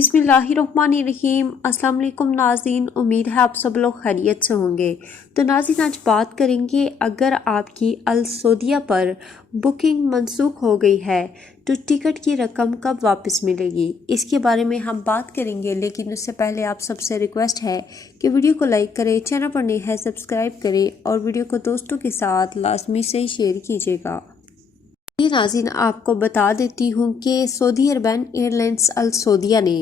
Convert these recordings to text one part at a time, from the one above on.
बिस्मिल्लाहिर्रहमानिर्रहीम। अस्सलाम वालेकुम नाज़रीन, उम्मीद है आप सब लोग खैरियत से होंगे। तो नाज़रीन, आज बात करेंगे अगर आपकी अल सऊदिया पर बुकिंग मनसूख हो गई है तो टिकट की रकम कब वापस मिलेगी, इसके बारे में हम बात करेंगे। लेकिन उससे पहले आप सबसे रिक्वेस्ट है कि वीडियो को लाइक करें, चैनल पर नए हैं सब्सक्राइब करें और वीडियो को दोस्तों के साथ लाजमी से शेयर कीजिएगा। नाज़रीन, आपको बता देती हूँ कि सऊदी अरब एयरलाइंस अल सऊदिया ने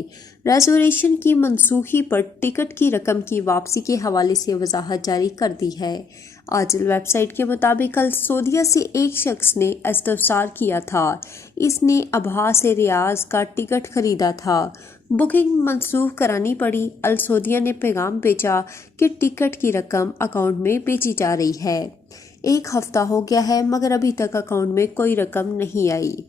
रिजर्वेशन की मनसूखी पर टिकट की रकम की वापसी के हवाले से वजाहत जारी कर दी है। आज वेबसाइट के मुताबिक अल सऊदिया से एक शख्स ने इस्तफसार किया था। इसने अबहा से रियाज का टिकट खरीदा था। बुकिंग मनसूख करानी पड़ी। अल सऊदिया ने पैगाम भेजा कि टिकट की रकम अकाउंट में भेजी जा रही है। एक हफ्ता हो गया है मगर अभी तक अकाउंट में कोई रकम नहीं आई।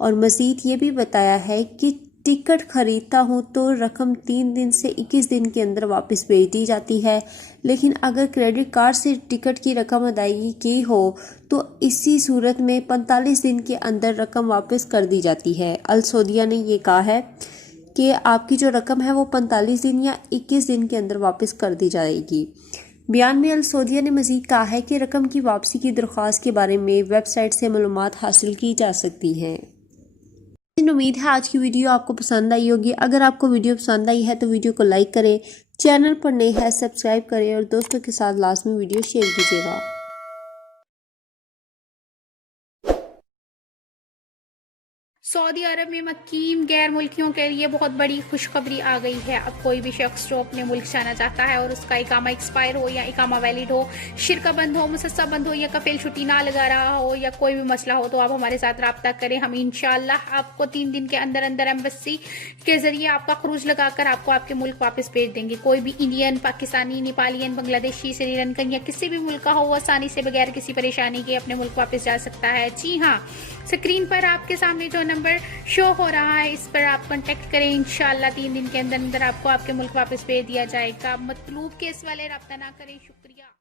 और मज़ीद ये भी बताया है कि टिकट खरीदता हूँ तो रकम 3 दिन से 21 दिन के अंदर वापस भेज दी जाती है, लेकिन अगर क्रेडिट कार्ड से टिकट की रकम अदायगी की हो तो इसी सूरत में 45 दिन के अंदर रकम वापस कर दी जाती है। अल सऊदिया ने ये कहा है कि आपकी जो रकम है वो 45 दिन या 21 दिन के अंदर वापस कर दी जाएगी। बयान में अल सऊदिया ने मज़ीद कहा है कि रकम की वापसी की दरख्वास्त के बारे में वेबसाइट से मालूमात हासिल की जा सकती हैं। उम्मीद है आज की वीडियो आपको पसंद आई होगी। अगर आपको वीडियो पसंद आई है तो वीडियो को लाइक करें, चैनल पर नए हैं सब्सक्राइब करें और दोस्तों के साथ लाजमी वीडियो शेयर कीजिएगा। सऊदी अरब में मकीम गैर मुल्कियों के लिए बहुत बड़ी खुशखबरी आ गई है। अब कोई भी शख्स जो अपने मुल्क जाना चाहता है और उसका इकामा एक्सपायर हो या इकामा वैलिड हो, शिरका बंद हो, मुसस्सा बंद हो या कफील छुट्टी ना लगा रहा हो या कोई भी मसला हो तो आप हमारे साथ रब्ता करें। हम इंशाअल्लाह आपको 3 दिन के अंदर अंदर एम्बेसी के जरिए आपका खरूज लगाकर आपको आपके मुल्क वापस भेज देंगे। कोई भी इंडियन, पाकिस्तानी, नेपालियन, बांग्लादेशी, श्रीलंकन या किसी भी मुल्क का हो वो आसानी से बगैर किसी परेशानी के अपने मुल्क वापस जा सकता है। जी हाँ, स्क्रीन पर आपके सामने जो नंबर शो हो रहा है इस पर आप कांटेक्ट करें। इंशाअल्लाह 3 दिन के अंदर अंदर आपको आपके मुल्क वापस भेज दिया जाएगा। मतलूब केस वाले रब्ता ना करें। शुक्रिया।